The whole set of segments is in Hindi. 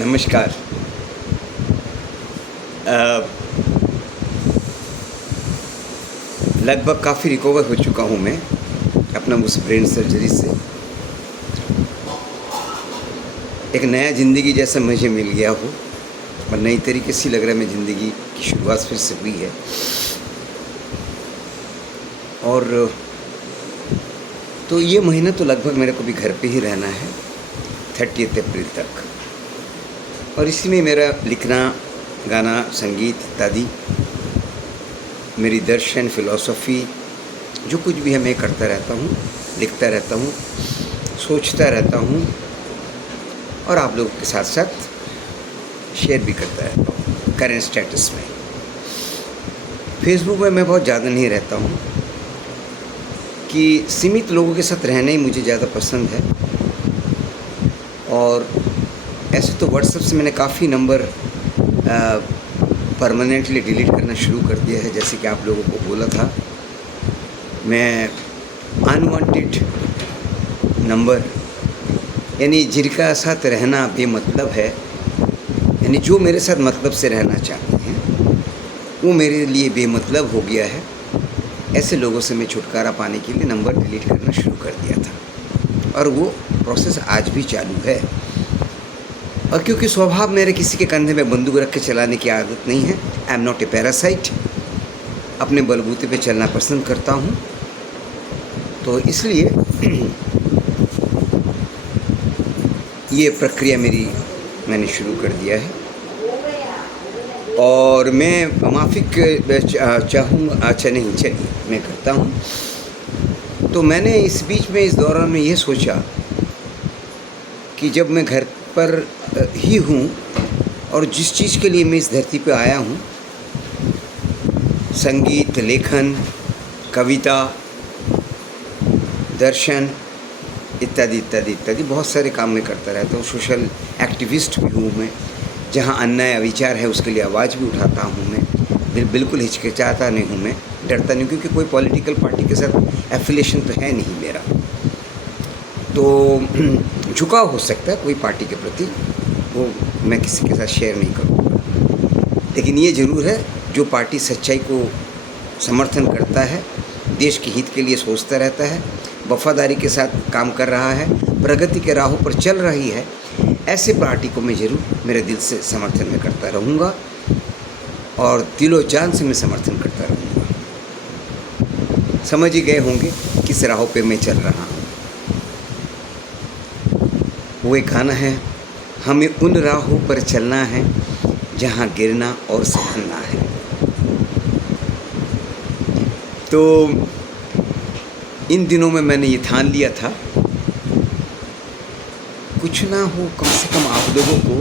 नमस्कार। अ, लगभग काफ़ी रिकवर हो चुका हूँ मैं अपना उस ब्रेन सर्जरी से। एक नया ज़िंदगी जैसा मुझे मिल गया हो और नई तरीके से लग रहा है मैं ज़िंदगी की शुरुआत फिर से हुई है। और तो ये महीना तो लगभग मेरे को भी घर पे ही रहना है 30 अप्रैल तक, और इसी में मेरा लिखना, गाना, संगीत इत्यादि, मेरी दर्शन, फ़िलॉसफ़ी जो कुछ भी है मैं करता रहता हूँ, लिखता रहता हूँ, सोचता रहता हूँ और आप लोगों के साथ साथ शेयर भी करता रहता हूँ करंट स्टेटस में। फेसबुक में मैं बहुत ज़्यादा नहीं रहता हूँ कि सीमित लोगों के साथ रहना ही मुझे ज़्यादा पसंद है। और ऐसे तो व्हाट्सएप से मैंने काफ़ी नंबर परमानेंटली डिलीट करना शुरू कर दिया है। जैसे कि आप लोगों को बोला था, मैं अनवांटेड नंबर यानी जिनका साथ रहना बेमतलब है, यानी जो मेरे साथ मतलब से रहना चाहते हैं वो मेरे लिए बेमतलब हो गया है। ऐसे लोगों से मैं छुटकारा पाने के लिए नंबर डिलीट करना शुरू कर दिया था और वो प्रोसेस आज भी चालू है। और क्योंकि स्वभाव मेरे किसी के कंधे में बंदूक रख के चलाने की आदत नहीं है, I am not a parasite, अपने बलबूते पे चलना पसंद करता हूँ। तो इसलिए ये प्रक्रिया मैंने शुरू कर दिया है और मैं माफ़ी चाहूँगा। अच्छा नहीं, चलिए मैं करता हूँ। तो मैंने इस बीच में, इस दौरान में ये सोचा कि जब मैं घर पर ही हूँ और जिस चीज़ के लिए मैं इस धरती पे आया हूँ, संगीत, लेखन, कविता, दर्शन इत्यादि इत्यादि इत्यादि बहुत सारे काम मैं करता रहता हूँ। सोशल एक्टिविस्ट भी हूँ मैं, जहाँ अन्याय विचार है उसके लिए आवाज़ भी उठाता हूँ मैं। बिल्कुल हिचकिचाता नहीं हूँ मैं, डरता नहीं, क्योंकि कोई पॉलिटिकल पार्टी के साथ एफिलिएशन तो है नहीं मेरा। तो झुकाव हो सकता है कोई पार्टी के प्रति, वो मैं किसी के साथ शेयर नहीं करूँगा। लेकिन ये ज़रूर है, जो पार्टी सच्चाई को समर्थन करता है, देश के हित के लिए सोचता रहता है, वफादारी के साथ काम कर रहा है, प्रगति के राहों पर चल रही है, ऐसे पार्टी को मैं ज़रूर मेरे दिल से समर्थन में करता रहूँगा और दिलो जान से मैं समर्थन करता रहूँगा। समझ ही गए होंगे किस राहों पे मैं चल रहा हूँ। वो एक गाना है, हमें उन राहों पर चलना है जहाँ गिरना और संभलना है। तो इन दिनों में मैंने ये ठान लिया था, कुछ ना हो कम से कम आप लोगों को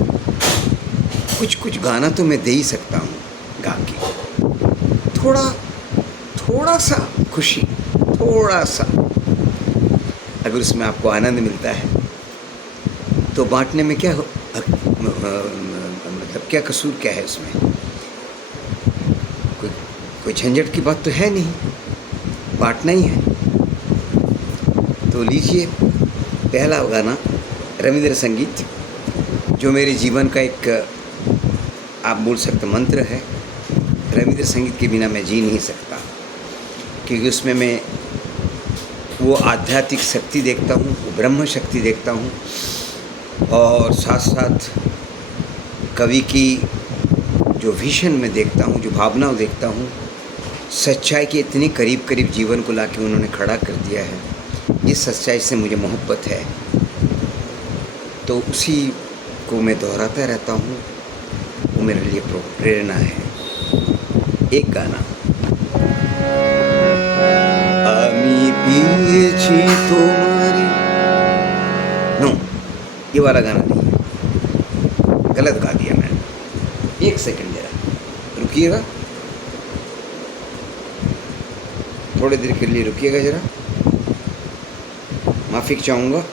कुछ गाना तो मैं दे ही सकता हूँ गा के। थोड़ा सा खुशी, थोड़ा सा अगर उसमें आपको आनंद मिलता है तो बांटने में क्या मतलब क्या कसूर क्या है उसमें? कोई झंझट की बात तो है नहीं, बांटना ही है। तो लीजिए पहला गाना, रविंद्र संगीत, जो मेरे जीवन का एक आप बोल सकते मंत्र है। रविंद्र संगीत के बिना मैं जी नहीं सकता, क्योंकि उसमें मैं वो आध्यात्मिक शक्ति देखता हूँ, वो ब्रह्म शक्ति देखता हूँ, और साथ साथ कवि की जो विजन में देखता हूँ, जो भावना देखता हूँ, सच्चाई के इतने करीब करीब जीवन को लाके उन्होंने खड़ा कर दिया है। इस सच्चाई से मुझे मोहब्बत है, तो उसी को मैं दोहराता रहता हूँ। वो मेरे लिए प्रेरणा है। एक गाना, आमी पीछे तुम्हारी, नो ये वाला गाना नहीं, गलत गा दिया मैंने। एक सेकंड जरा रुकिएगा, थोड़ी देर के लिए रुकिएगा जरा, माफ़ी चाहूँगा।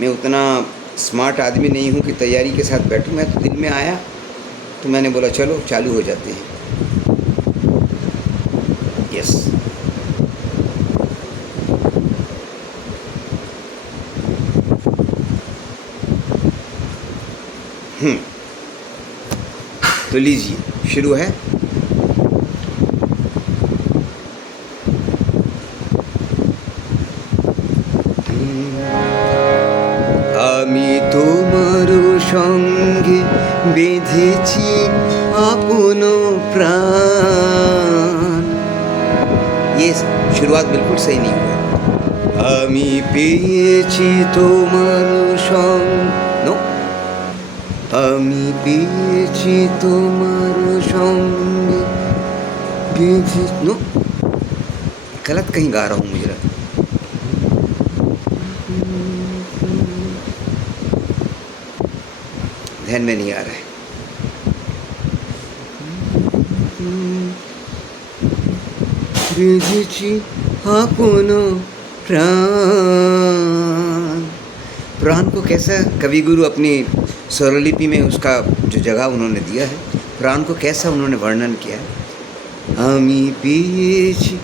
मैं उतना स्मार्ट आदमी नहीं हूँ कि तैयारी के साथ बैठूँ। मैं तो दिल में आया तो मैंने बोला चलो चालू हो जाते हैं। यस, तो लीजिए, शुरू है। আমি তোমার সঙ্গে বেঁধেছি আপন প্রাণ। ये शुरुआत बिल्कुल सही नहीं हुआ। আমি পেয়েছি তোমার नो, আমি পেয়েছি তোমার সঙ্গে বেঁধে नो, गलत कहीं गा रहा हूँ मुझे लगता। ध्यान में नहीं आ रहा है। বেঁধেছি আপন प्राण। प्राण को कैसा कवि गुरु अपनी स्वरलिपि में उसका जो जगह उन्होंने दिया है, प्राण को कैसा उन्होंने वर्णन किया है। আমি পেয়েছি,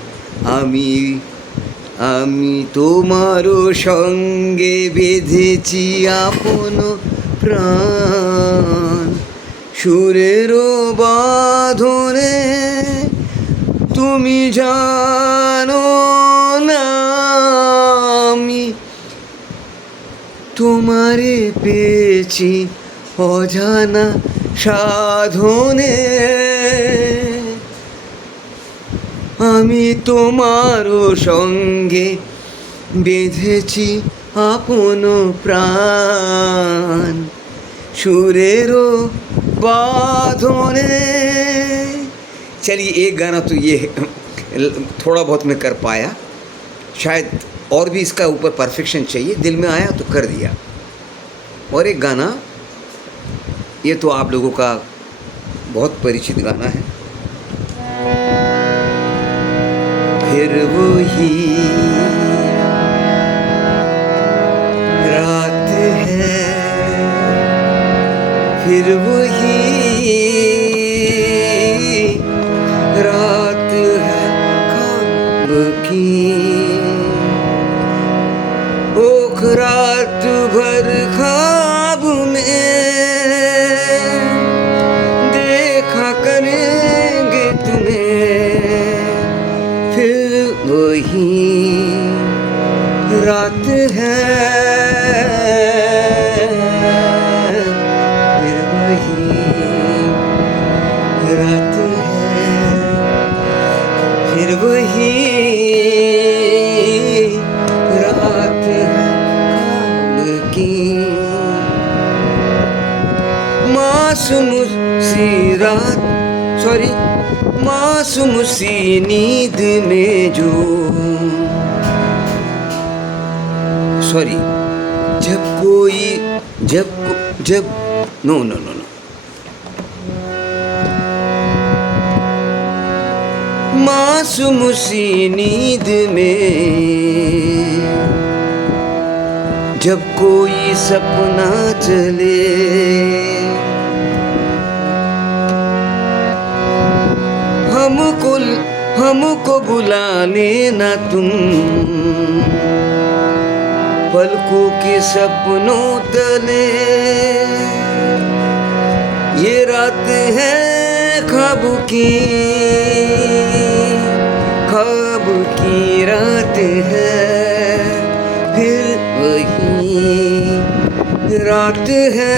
আমি আমি তোমারও সঙ্গে বেঁধেছি আপন প্রাণ, সুরেরও বাঁধনে তুমি জানো না আমি তোমারে পেয়েছি অজানা সাধনে। আমি তোমারও সঙ্গে বেঁধেছি আপন প্রাণ, সুরেরও बाँधने। चलिए एक गाना तो ये थोड़ा बहुत मैं कर पाया, शायद और भी इसका ऊपर परफेक्शन चाहिए, दिल में आया तो कर दिया। और एक गाना, ये तो आप लोगों का बहुत परिचित गाना है, फिर वही रात है, फिर वही रात है ख्वाब की, ओ रात भर ख्वाब में देखा करेंगे तुम्हें, फिर वही रात है, फिर वही रात है, फिर वही रात है ख्वाब की। मासूम सी रात, सॉरी, मासूम सी नींद में जो, सॉरी, जब कोई जब नो नो नो नो, मासूम सी नींद में जब कोई सपना चले, हमको बुला लेना तुम पलकों के सपनों तले। ये रात है ख्वाब की रात है, फिर वही रात है,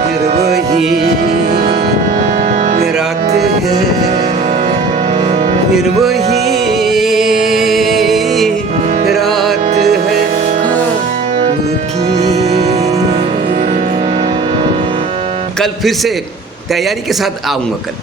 फिर वही रात है, फिर वही रात है ख्वाब की। कल फिर से तैयारी के साथ आऊँगा कल।